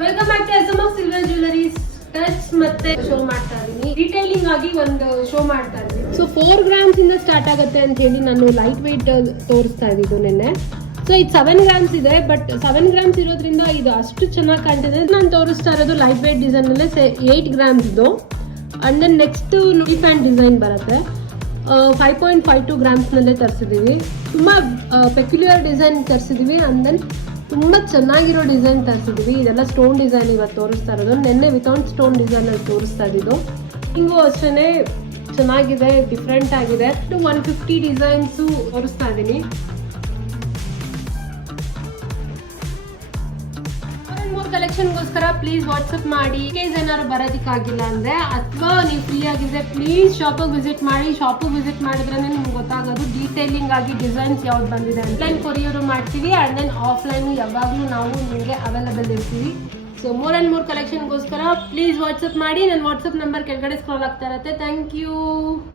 Welcome back to SMF silver jewelleries touch ಮತ್ತೆ show ಮಾಡ್ತಾ ಇದೀನಿ. ಡಿಟೈಲಿಂಗ್ ಆಗಿ ಒಂದು ಶೋ ಮಾಡ್ತಾ ಇದೀನಿ. ಸೊ 4 ಗ್ರಾಮ್ಸ್ ಇಂದ ಸ್ಟಾರ್ಟ್ ಆಗುತ್ತೆ ಅಂತ ಹೇಳಿ ನಾನು ಲೈಟ್ ವೆಯ್ಟ್ ತೋರಿಸ್ತಾ ಇದ್ದಿದ್ದು ನಿನ್ನೆ. ಸೊ ಇದು 7 ಗ್ರಾಮ್ಸ್ ಇದೆ, ಬಟ್ 7 ಗ್ರಾಮ್ಸ್ ಇರೋದ್ರಿಂದ ಇದು ಅಷ್ಟು ಚೆನ್ನಾಗಿ ಕಾಣ್ತಿದೆ. ನಾನು ತೋರಿಸ್ತಾ ಇರೋದು ಲೈಟ್ ವೆಯ್ಟ್ ಡಿಸೈನ್ ಅಲ್ಲೇ 8 ಗ್ರಾಮ್ಸ್ ಇದು. And then next leaf and design ಬರುತ್ತೆ. 5.52 ಗ್ರಾಮ್ಸ್ ನಲ್ಲೇ ತರಿಸಿದೀವಿ. ತುಂಬಾ ಪೆಕ್ಯುಲರ್ ಡಿಸೈನ್ ತರಿಸಿದೀವಿ. ಅಂಡ್ ದೆನ್ ತುಂಬಾ ಚೆನ್ನಾಗಿರೋ ಡಿಸೈನ್ ತರಿಸಿದೀವಿ. ಇದೆಲ್ಲ ಸ್ಟೋನ್ ಡಿಸೈನ್ ಇವತ್ತು ತೋರಿಸ್ತಾ ಇರೋದು. ನಿನ್ನೆ ವಿತೌಟ್ ಸ್ಟೋನ್ ಡಿಸೈನ್ ಅಲ್ಲಿ ತೋರಿಸ್ತಾ ಇದ್ದಿದ್ದು. ಹಿಂಗೂ ಅಷ್ಟೇ ಚೆನ್ನಾಗಿದೆ, ಡಿಫ್ರೆಂಟ್ ಆಗಿದೆ. 150 ಡಿಸೈನ್ಸ್ ತೋರಿಸ್ತಾ ಇದ್ದೀನಿ. ಕಲೆಕ್ಷನ್ಗೋಸ್ಕರ ಪ್ಲೀಸ್ ವಾಟ್ಸಪ್ ಮಾಡಿ. ಕೇಸ್ ಏನಾದ್ರು ಬರೋದಕ್ಕಾಗಿಲ್ಲ ಅಂದ್ರೆ ಅಥವಾ ನೀವು ಫ್ರೀ ಆಗಿದ್ರೆ ಪ್ಲೀಸ್ ಶಾಪಿಗೆ ವಿಸಿಟ್ ಮಾಡಿ. ಶಾಪಿಗೆ ವಿಸಿಟ್ ಮಾಡಿದ್ರೆ ನಿಮ್ಗೆ ಗೊತ್ತಾಗೋದು ಡೀಟೇಲಿಂಗ್ ಆಗಿ ಡಿಸೈನ್ಸ್ ಯಾವ್ದು ಬಂದಿದೆ. ಆನ್ಲೈನ್ ಕೊರಿಯರ್ ಮಾಡ್ತೀವಿ ಅಂಡ್ ದೆನ್ ಆಫ್ಲೈನ್ ಯಾವಾಗಲೂ ನಾವು ನಿಮಗೆ ಅವೈಲೇಬಲ್ ಇರ್ತೀವಿ. ಸೊ ಮೋರ್ ಅಂಡ್ ಮೋರ್ ಕಲೆಕ್ಷನ್ಗೋಸ್ಕರ ಪ್ಲೀಸ್ ವಾಟ್ಸಪ್ ಮಾಡಿ. ನನ್ನ ವಾಟ್ಸಪ್ ನಂಬರ್ ಕೆಳಗಡೆ ಸ್ಕ್ರಾಲ್ ಆಗ್ತಾ ಇರುತ್ತೆ. Thank you.